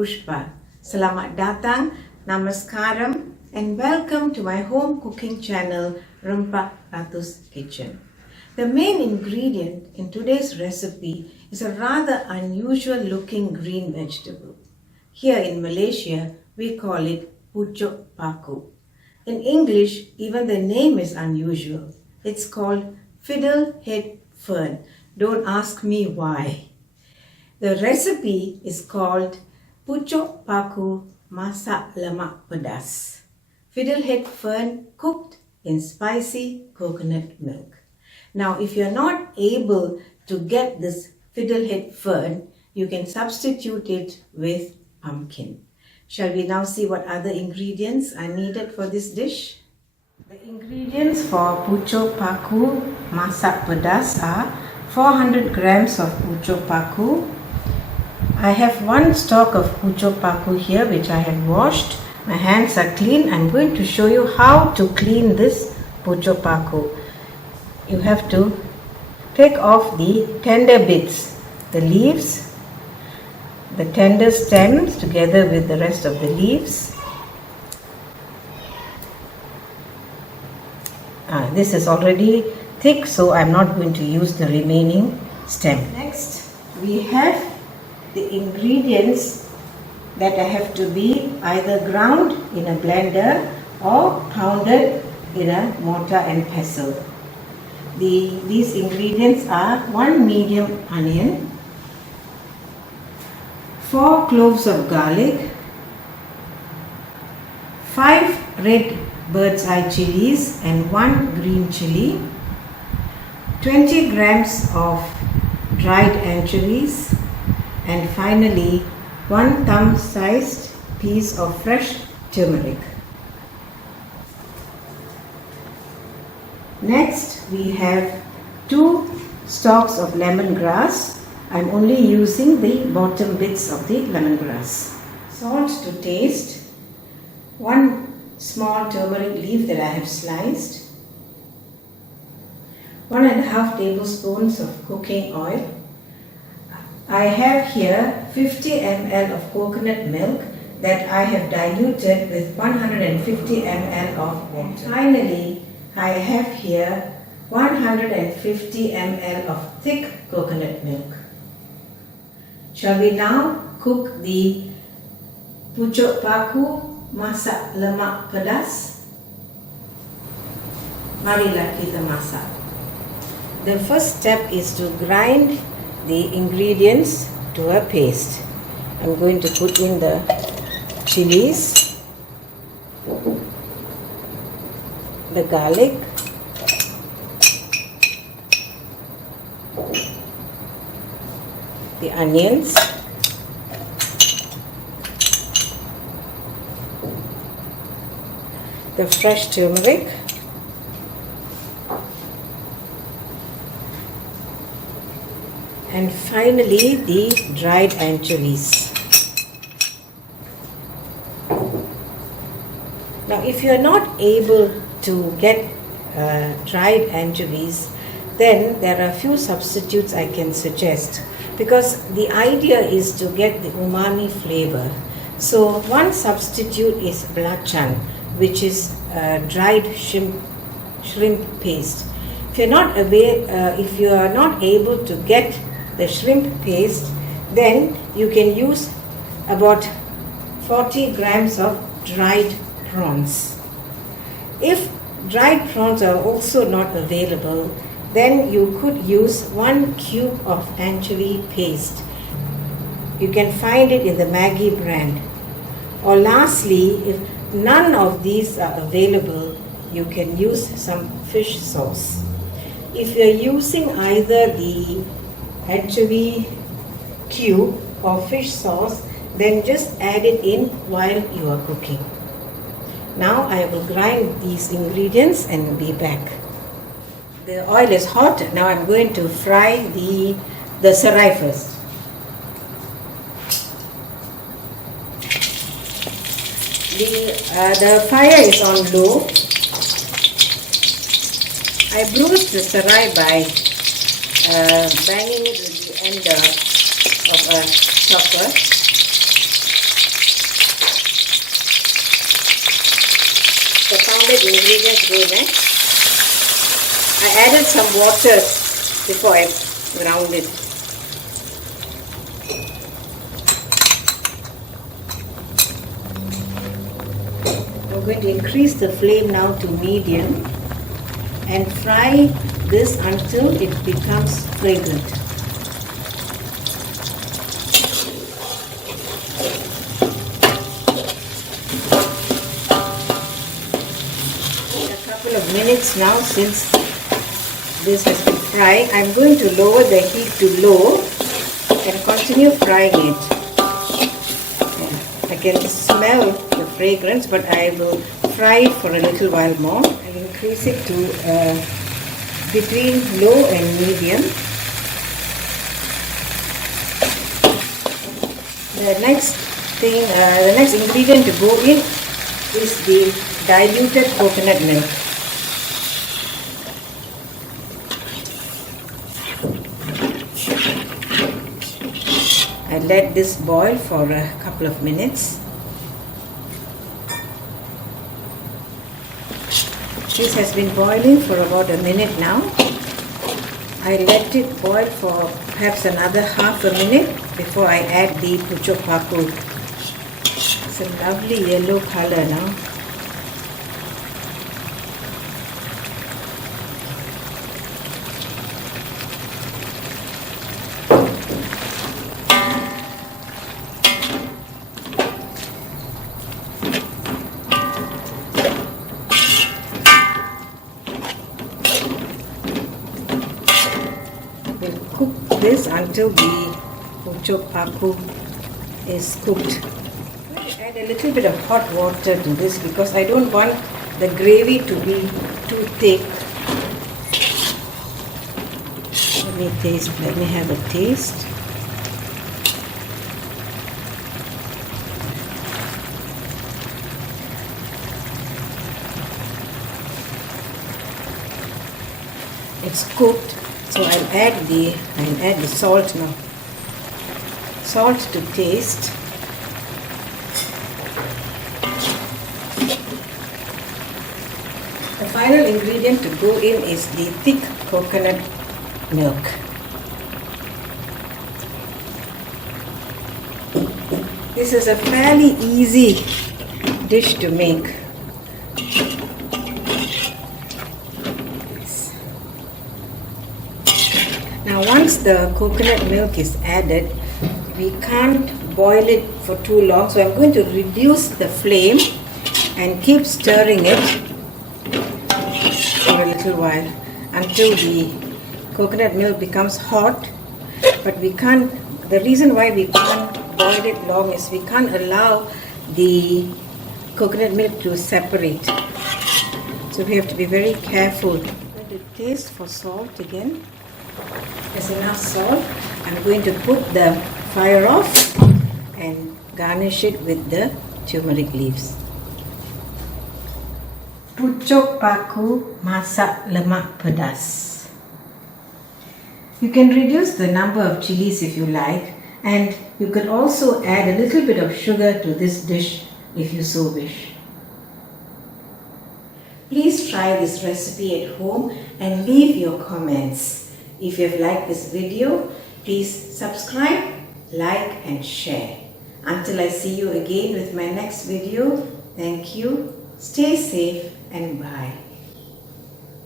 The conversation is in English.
Pushpa. Selamat datang, namaskaram, and welcome to my home cooking channel, Rempak Ratu's Kitchen. The main ingredient in today's recipe is a rather unusual looking green vegetable. Here in Malaysia, we call it Pucuk Paku. In English, even the name is unusual. It's called Fiddlehead Fern. Don't ask me why. The recipe is called Pucuk Paku Masak Lemak Pedas. Fiddlehead fern cooked in spicy coconut milk. Now, if you're not able to get this fiddlehead fern, you can substitute it with pumpkin. Shall we now see what other ingredients are needed for this dish? The ingredients for Pucuk Paku Masak Pedas are 400 grams of Pucuk Paku. I have one stalk of Pucuk Paku here which I have washed. My hands are clean. I'm going to show you how to clean this Pucuk Paku. You have to take off the tender bits, the leaves, the tender stems together with the rest of the leaves. This is already thick, so I'm not going to use the remaining stem. Next, we have the ingredients that have to be either ground in a blender or pounded in a mortar and pestle. These ingredients are 1 medium onion, 4 cloves of garlic, 5 red bird's eye chilies and 1 green chili, 20 grams of dried anchovies, and finally 1 thumb-sized piece of fresh turmeric. Next, we have 2 stalks of lemongrass. I'm only using the bottom bits of the lemongrass. Salt to taste, 1 small turmeric leaf that I have sliced, 1.5 tablespoons of cooking oil. I have here 50 ml of coconut milk that I have diluted with 150 ml of water. Finally, I have here 150 ml of thick coconut milk. Shall we now cook the Pucuk Paku Masak Lemak Pedas? Marilah kita masak. The first step is to grind the ingredients to a paste. I'm going to put in the chilies, the garlic, the onions, the fresh turmeric, and finally the dried anchovies. Now, if you are not able to get dried anchovies, then there are a few substitutes I can suggest, because the idea is to get the umami flavor. So one substitute is belacan, which is dried shrimp paste. If you are not able to get the shrimp paste, then you can use about 40 grams of dried prawns. If dried prawns are also not available, then you could use 1 cube of anchovy paste. You can find it in the Maggi brand. Or lastly, if none of these are available, you can use some fish sauce. If you are using either the anchovy cube or fish sauce, then just add it in while you are cooking. Now I will grind these ingredients and be back. The oil is hot. Now I'm going to fry the serai first. The fire is on low. I bruised the serai by banging it with the end of a chopper. added ingredients go next. I added some water before I ground it. I'm going to increase the flame now to medium and fry this until it becomes fragrant. A couple of minutes now since this has been fried. I'm going to lower the heat to low and continue frying it. I can smell the fragrance, but I will fry it for a little while more. I'll increase it to between low and medium. The next ingredient to go in is the diluted coconut milk. I let this boil for a couple of minutes. This has been boiling for about a minute now. I let it boil for perhaps another half a minute before I add the Pucuk Paku. It's a lovely yellow color now. We'll cook this until the Pucuk Paku is cooked. I'm going to add a little bit of hot water to this because I don't want the gravy to be too thick. Let me have a taste. It's cooked. So I'll add the salt now. Salt to taste. The final ingredient to go in is the thick coconut milk. This is a fairly easy dish to make. Now once the coconut milk is added, we can't boil it for too long, so I'm going to reduce the flame and keep stirring it for a little while until the coconut milk becomes hot. But the reason why we can't boil it long is we can't allow the coconut milk to separate. So we have to be very careful. I'm going to taste for salt again. There's enough salt. I'm going to put the fire off and garnish it with the turmeric leaves. Pucuk Paku Masak Lemak Pedas. You can reduce the number of chilies if you like, and you could also add a little bit of sugar to this dish if you so wish. Please try this recipe at home and leave your comments. If you have liked this video, please subscribe, like and share. Until I see you again with my next video, thank you, stay safe and bye.